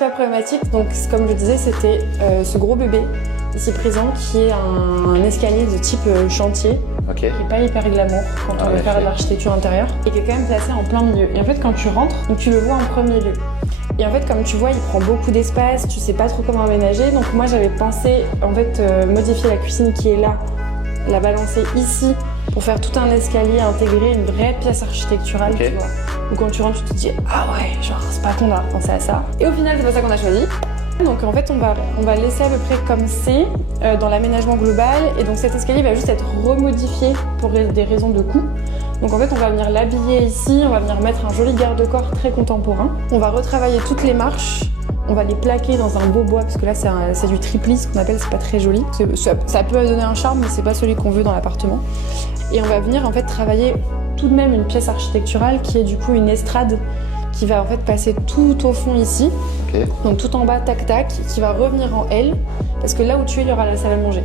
La problématique, donc comme je disais, c'était ce gros bébé ici présent qui est un escalier de type chantier, qui n'est pas hyper glamour quand on veut faire de l'architecture intérieure et qui est quand même placé en plein milieu. Et en fait, quand tu rentres, donc tu le vois en premier lieu. Et en fait, comme tu vois, il prend beaucoup d'espace, tu sais pas trop comment aménager. Donc moi, j'avais pensé en fait modifier la cuisine qui est là, la balancer ici pour faire tout un escalier, intégrer une vraie pièce architecturale, tu vois. Donc quand tu rentres, tu te dis ah ouais, genre c'est pas con d'avoir pensé à ça. Et au final, c'est pas ça qu'on a choisi. Donc en fait, on va laisser à peu près comme c'est dans l'aménagement global. Et donc cet escalier va juste être remodifié pour des raisons de coût. Donc en fait, on va venir l'habiller ici, on va venir mettre un joli garde-corps très contemporain. On va retravailler toutes les marches. On va les plaquer dans un beau bois, parce que là c'est du triplis, ce qu'on appelle, c'est pas très joli. Ça peut donner un charme, mais c'est pas celui qu'on veut dans l'appartement. Et on va venir en fait travailler tout de même une pièce architecturale qui est du coup une estrade qui va en fait passer tout au fond ici. Donc tout en bas, tac tac, qui va revenir en L, parce que là où tu es, il y aura la salle à manger.